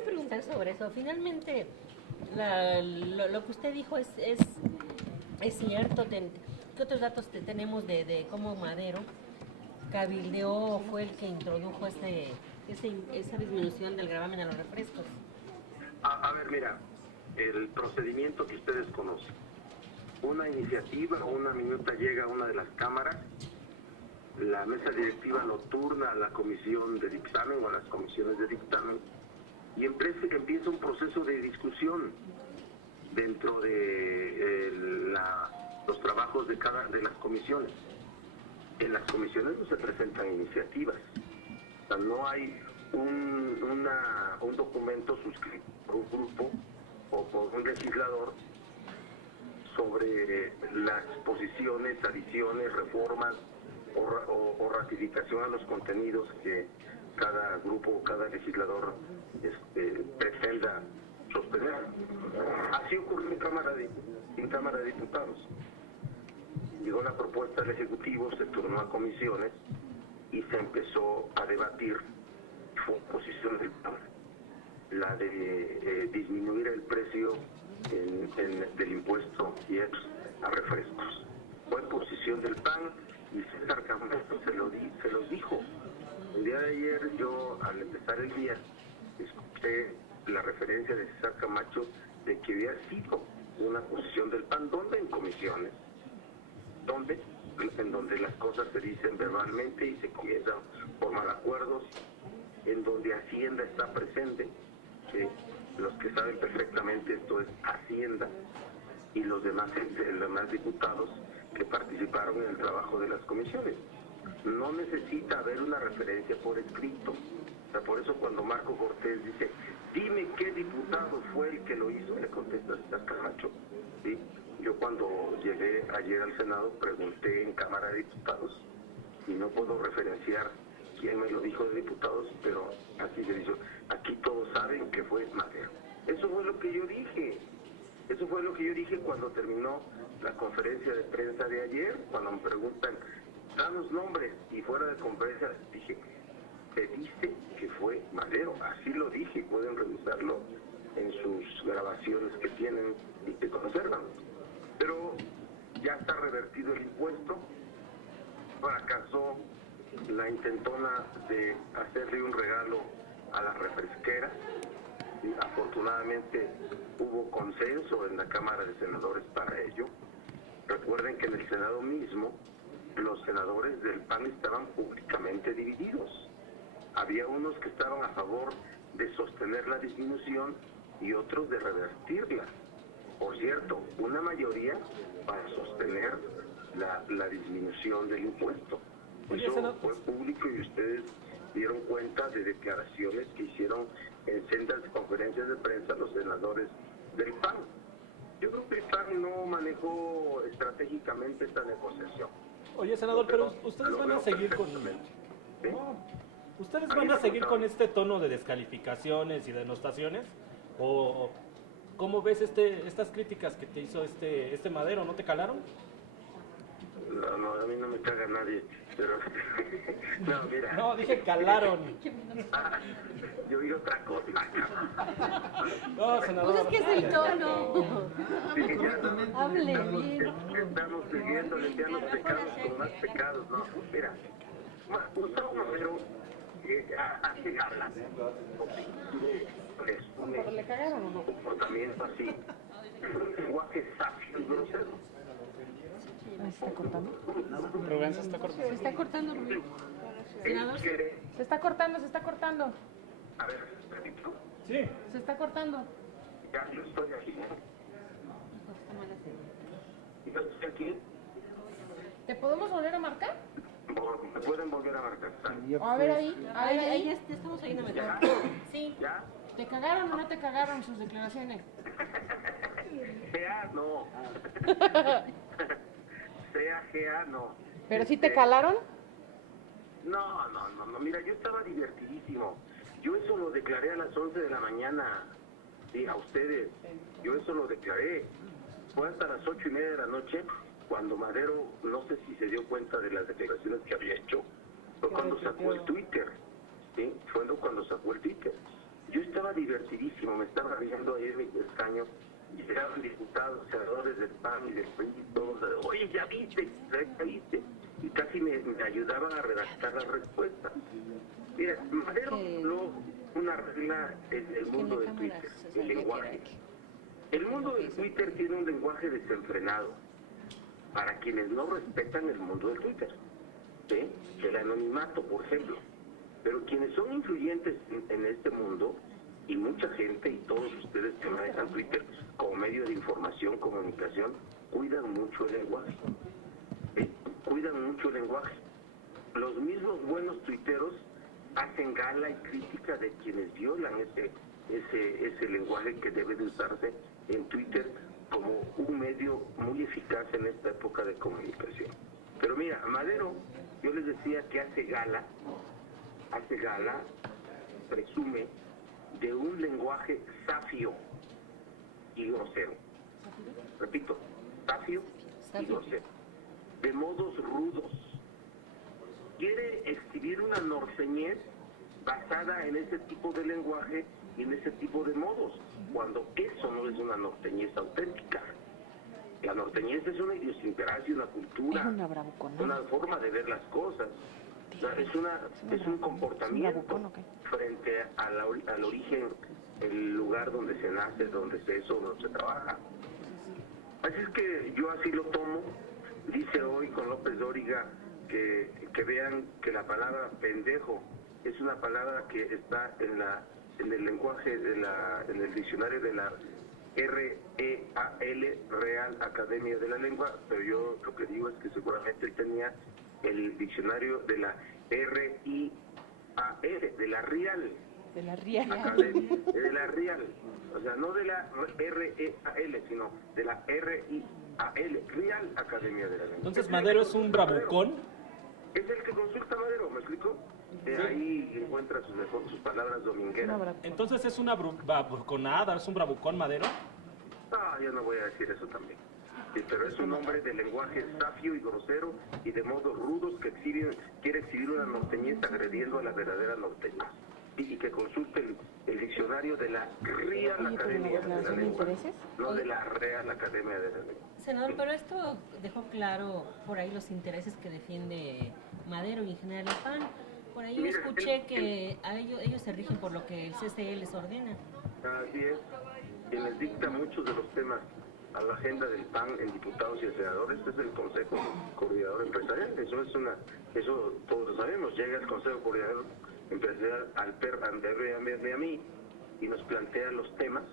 quiero preguntar sobre eso. Finalmente, lo que usted dijo es cierto. ¿Qué otros datos tenemos de cómo Madero cabildeó, fue el que introdujo esa disminución del gravamen a los refrescos? A ver, mira, el procedimiento que ustedes conocen. Una iniciativa o una minuta llega a una de las cámaras, la mesa directiva lo turna a la comisión de dictamen o a las comisiones de dictamen y empieza un proceso de discusión dentro de los trabajos de cada de las comisiones. En las comisiones no se presentan iniciativas, o sea, no hay un documento suscrito por un grupo o por un legislador sobre las posiciones, adiciones, reformas o ratificación a los contenidos que cada grupo o cada legislador pretenda sostener. Así ocurrió en Cámara de Diputados. Llegó la propuesta del Ejecutivo, se turnó a comisiones y se empezó a debatir. Fue posición del PAN, la de disminuir el precio del impuesto IEPS a refrescos. Fue posición del PAN y César Camacho se los dijo. El día de ayer yo, al empezar el día, escuché la referencia de César Camacho de que había sido una posición del PAN, ¿dónde? En comisiones, ¿dónde? En donde las cosas se dicen verbalmente y se comienzan a formar acuerdos, en donde Hacienda está presente. Los que saben perfectamente esto es Hacienda y los demás diputados que participaron en el trabajo de las comisiones. No necesita haber una referencia por escrito. O sea, por eso cuando Marco Cortés dice, dime qué diputado fue el que lo hizo, le contesta César Camacho. ¿Sí? Yo cuando llegué ayer al Senado pregunté en Cámara de Diputados y no puedo referenciar quién me lo dijo de diputados, pero así se dijo, aquí todos saben que fue Madero. Eso fue lo que yo dije. Eso fue lo que yo dije cuando terminó la conferencia de prensa de ayer, cuando me preguntan, danos nombres, y fuera de conferencia dije, se dice que fue Madero, así lo dije, pueden revisarlo en sus grabaciones que tienen y que conservan. Pero ya está revertido el impuesto, fracasó la intentona de hacerle un regalo a la refresquera, y afortunadamente hubo consenso en la Cámara de Senadores para ello. Recuerden que en el Senado mismo los senadores del PAN estaban públicamente divididos. Había unos que estaban a favor de sostener la disminución y otros de revertirla. Por cierto, una mayoría para sostener la disminución del impuesto. Eso fue público y ustedes dieron cuenta de declaraciones que hicieron en sendas conferencias de prensa los senadores del PAN. Yo creo que el PAN no manejó estratégicamente esta negociación. Oye, senador, pero ustedes van a seguir con... ¿Sí? No, ¿ustedes van a seguir con este tono de descalificaciones y denostaciones? ¿O cómo ves estas críticas que te hizo este Madero? ¿No te calaron? No, a mí no me caga nadie, pero... no, mira... No, dije calaron. Yo vi otra cosa. No, senador. Pues es que es el tono. Sí, ya no, Hable bien. estamos siguiendo limpiando pecados con más pecados, ¿no? Mira, Gustavo Madero hace gala. ¿Le cagaron o no? Comportamiento así. Un lenguaje safio y grosero. ¿Se está cortando? Rubén se está cortando. Se está cortando, Rubén. Él quiere... Se está cortando. A ver, repito. Sí. Se está cortando. Ya, yo estoy aquí. Yo estoy aquí. ¿Te podemos volver a marcar? Me pueden volver a marcar. A ver ahí. Ya estamos ahí, no me ¿Ya? Sí. ¿Ya? ¿Te cagaron o no te cagaron sus declaraciones? GA no. GA no. ¿Pero sí te calaron? No, mira, yo estaba divertidísimo. Yo eso lo declaré a las 11 de la mañana, sí, a ustedes. Yo eso lo declaré. Fue hasta las 8:30 de la noche cuando Madero, no sé si se dio cuenta de las declaraciones que había hecho, fue cuando sacó el Twitter, ¿sí? Fue cuando sacó el Twitter. yo estaba divertidísimo, me estaba riendo ahí en mis escaños, y llegaban diputados, senadores del PAN y del PRI, todos, oye, ya viste, y casi me ayudaban a redactar las respuestas. Mira, Madero habló una regla en el mundo de Twitter, el lenguaje. El mundo de Twitter tiene un lenguaje desenfrenado para quienes no respetan el mundo de Twitter, ¿sí? El anonimato, por ejemplo. Pero quienes son influyentes en este mundo, y mucha gente, y todos ustedes que manejan Twitter como medio de información, comunicación, cuidan mucho el lenguaje. Cuidan mucho el lenguaje. Los mismos buenos tuiteros hacen gala y crítica de quienes violan ese lenguaje que debe de usarse en Twitter como un medio muy eficaz en esta época de comunicación. Pero mira, Madero, yo les decía que hace gala, presume de un lenguaje zafio y grosero. Repito, zafio y grosero. De modos rudos. Quiere exhibir una norteñez basada en ese tipo de lenguaje y en ese tipo de modos, cuando eso no es una norteñez auténtica. La norteñez es una idiosincrasia, una cultura, una forma de ver las cosas. Es un comportamiento frente al origen, el lugar donde se nace, donde se trabaja. Así es que yo así lo tomo. Dice hoy con López Dóriga que vean que la palabra pendejo es una palabra que está en el lenguaje en el diccionario de la REAL, Real Academia de la Lengua, pero yo lo que digo es que seguramente él tenía el diccionario de la RIAL, de la Real. De la Real. Academia, de la Real. O sea, no de la REAL, sino de la RIAL, Real Academia de la Lengua. Entonces, ¿Madero es un bravucón? Es el que consulta Madero, ¿me explico? De ahí encuentra sus palabras domingueras. Entonces, ¿es una bravuconada? ¿Es un bravucón Madero? No, yo no voy a decir eso también. Sí, pero es un hombre de lenguaje zafio y grosero y de modos rudos que quiere exhibir una norteñez agrediendo a la verdadera norteñez. Y que consulte el diccionario de la Real Academia de la Lengua, no de la Real Academia de la Lengua. Senador, pero esto dejó claro por ahí los intereses que defiende Madero y en general el PAN. Por ahí yo escuché que a ellos se rigen por lo que el CCE les ordena. Así es. Quien les dicta muchos de los temas a la agenda del PAN en diputados y en senadores es el Consejo Coordinador Empresarial. Eso todos lo sabemos. Llega el Consejo Coordinador Empresarial al a mí y nos plantea los temas,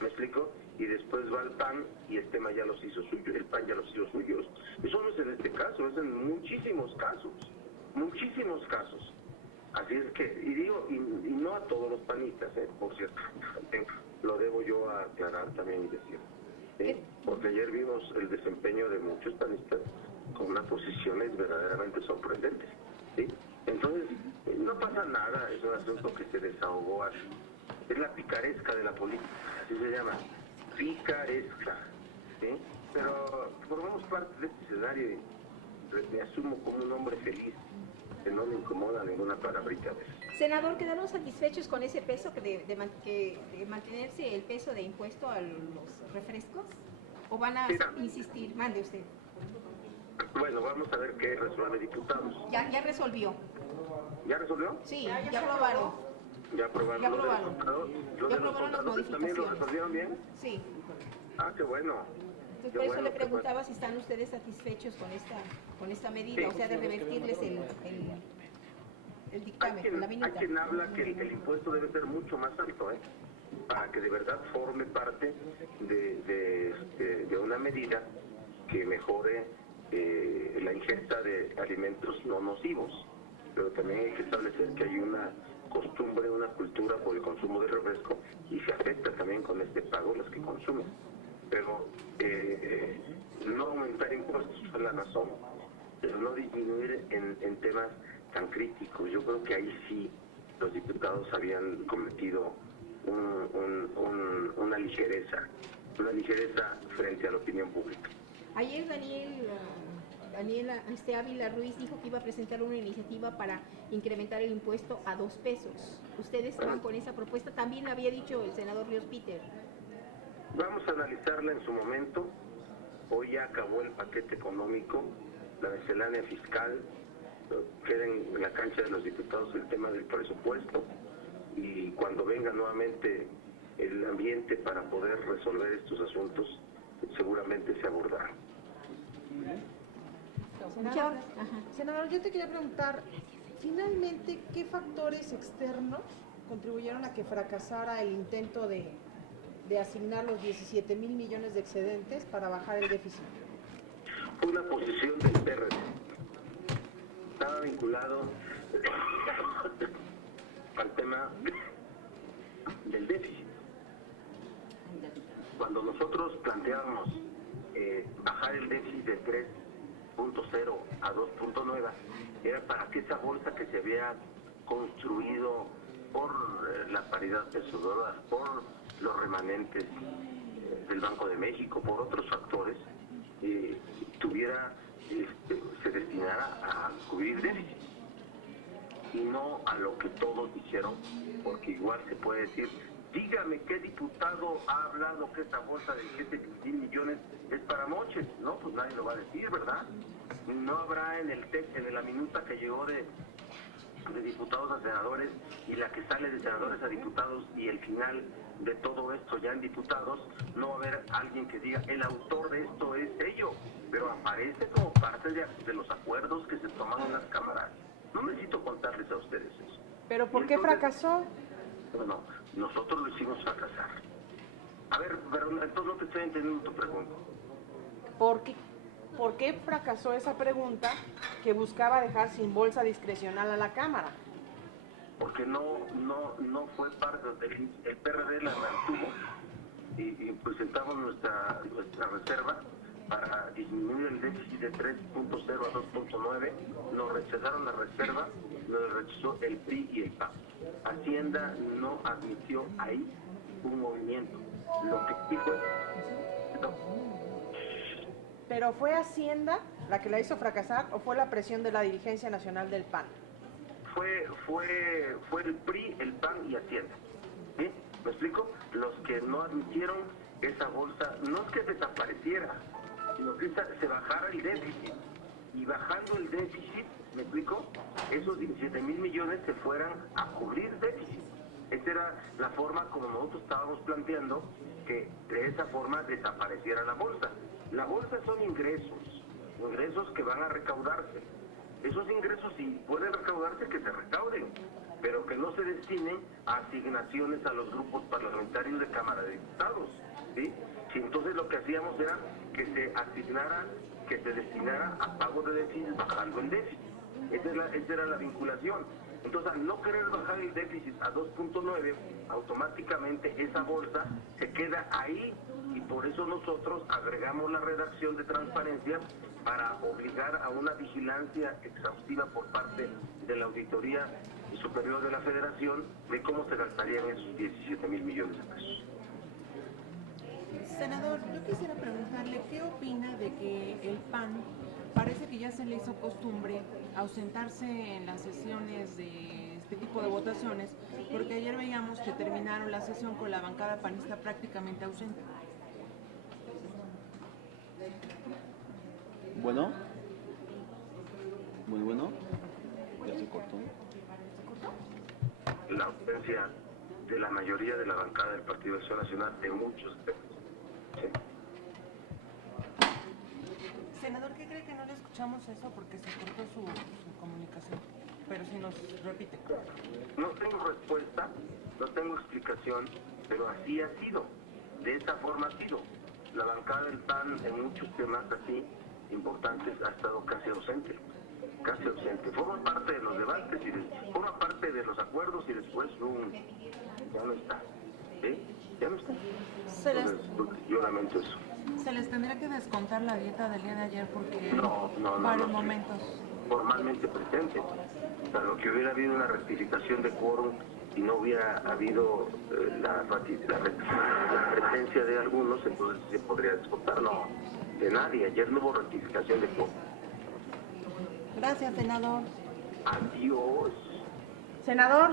¿me explico? Y después va al PAN y el tema ya los hizo suyo, el PAN ya los hizo suyos. Eso no es en este caso, es en muchísimos casos. Así es que, y no a todos los panistas, por cierto, lo debo yo aclarar también y decir. Porque ayer vimos el desempeño de muchos panistas con unas posiciones verdaderamente sorprendentes. ¿Sí? Entonces, no pasa nada, es un asunto que se desahogó así. Es la picaresca de la política, así se llama, picaresca. ¿Sí? Pero formamos parte de este escenario y me asumo como un hombre feliz, que no le incomoda ninguna palabrita de eso. Senador, ¿quedaron satisfechos con ese peso de mantenerse el peso de impuesto a los refrescos? ¿O van a insistir? Mande usted. Bueno, vamos a ver qué resuelve diputados. Ya resolvió. ¿Ya resolvió? Sí, ya aprobaron. ¿Ya aprobaron? Ya aprobaron. ¿Los de los contratos también lo resolvieron bien? Sí. Ah, qué bueno. Entonces, por eso le preguntaba si están ustedes satisfechos con esta medida, o sea, de revertirles el dictamen, la minuta. Hay quien habla que el impuesto debe ser mucho más alto, para que de verdad forme parte de una medida que mejore la ingesta de alimentos no nocivos. Pero también hay que establecer que hay una costumbre, una cultura por el consumo de refresco y se afecta también con este pago los que consumen. Pero no aumentar impuestos fue la razón, pero no disminuir en temas tan críticos. Yo creo que ahí sí los diputados habían cometido una ligereza frente a la opinión pública. Ayer Daniel Daniela Ávila Ruiz dijo que iba a presentar una iniciativa para incrementar el impuesto a 2 pesos. ¿Ustedes están con esa propuesta? También la había dicho el senador Ríos Peter. Vamos a analizarla en su momento. Hoy ya acabó el paquete económico, la miscelánea fiscal, queda en la cancha de los diputados el tema del presupuesto, y cuando venga nuevamente el ambiente para poder resolver estos asuntos, seguramente se abordará. Senador, Senador, yo te quería preguntar, finalmente, ¿qué factores externos contribuyeron a que fracasara el intento de asignar los 17,000 millones de excedentes para bajar el déficit? Fue una posición del PRD. Estaba vinculado al tema del déficit. Cuando nosotros planteábamos bajar el déficit de 3.0 a 2.9, era para que esa bolsa que se había construido por la paridad peso-dólar, por los remanentes del Banco de México, por otros factores, se destinara a cubrir déficit y no a lo que todos dijeron, porque igual se puede decir, dígame qué diputado ha hablado que esta bolsa de 7,000 millones es para moches. No, pues nadie lo va a decir, ¿verdad? No habrá en la minuta que llegó de diputados a senadores y la que sale de senadores a diputados y el final de todo esto ya en diputados, no va a haber alguien que diga el autor de esto es ello, pero aparece como parte de los acuerdos que se toman en las cámaras. No necesito contarles a ustedes eso. ¿Pero por qué fracasó? Bueno, nosotros lo hicimos fracasar. A ver, pero entonces no te estoy entendiendo tu pregunta. ¿Por qué fracasó esa pregunta que buscaba dejar sin bolsa discrecional a la Cámara? Porque no fue parte el PRD la mantuvo y presentamos nuestra reserva para disminuir el déficit de 3.0 a 2.9, nos rechazaron la reserva, nos rechazó el PRI y el PAN. Hacienda no admitió ahí un movimiento. Lo que sí fue... No. ¿Pero fue Hacienda la que la hizo fracasar o fue la presión de la dirigencia nacional del PAN? Fue el PRI, el PAN y Hacienda. ¿Sí? ¿Me explico? Los que no admitieron esa bolsa, no es que desapareciera, sino que se bajara el déficit. Y bajando el déficit, ¿me explico? Esos 17,000 millones se fueran a cubrir déficit. Esa era la forma como nosotros estábamos planteando que de esa forma desapareciera la bolsa. La bolsa son ingresos que van a recaudarse. Esos ingresos, si pueden recaudarse, que se recauden, pero que no se destinen a asignaciones a los grupos parlamentarios de Cámara de Diputados, ¿sí? Si entonces lo que hacíamos era que se asignara, que se destinara a pago de déficit bajando el déficit. Esa era la vinculación. Entonces, al no querer bajar el déficit a 2.9, automáticamente esa bolsa se queda ahí, y por eso nosotros agregamos la redacción de transparencia para obligar a una vigilancia exhaustiva por parte de la Auditoría Superior de la Federación de cómo se gastarían esos 17,000 millones de pesos. Senador, yo quisiera preguntarle qué opina de que el PAN parece que ya se le hizo costumbre ausentarse en las sesiones de este tipo de votaciones, porque ayer veíamos que terminaron la sesión con la bancada panista prácticamente ausente. Bueno, muy bueno, ya se cortó. La ausencia de la mayoría de la bancada del Partido de Acción Nacional en muchos temas. Sí. Senador, ¿qué cree que no le escuchamos eso porque se cortó su comunicación? Pero si nos repite. No tengo respuesta, no tengo explicación, pero así ha sido. De esa forma ha sido. La bancada del PAN en muchos temas así importantes ha estado casi ausente. Casi ausente. Forma parte de los debates y forma parte de los acuerdos y después ya no está. ¿Sí? Ya no está. Entonces, yo lamento eso. ¿Se les tendría que descontar la dieta del día de ayer porque No, varios momentos? Formalmente presente. Salvo que hubiera habido una rectificación de quórum y no hubiera habido la presencia de algunos, entonces se podría descontar. No, de nadie. Ayer no hubo rectificación de quórum. Gracias, senador. Adiós. Senador,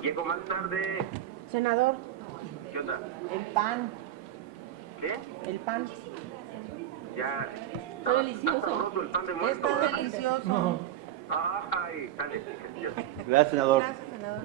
Llego más tarde. senador, ¿Qué onda? el pan, ¿Qué? el pan. Ya. Está delicioso. Está sabroso el pan de muerto. Está ¿verdad? delicioso. Ay, dale. Gracias, senador. Gracias, senador.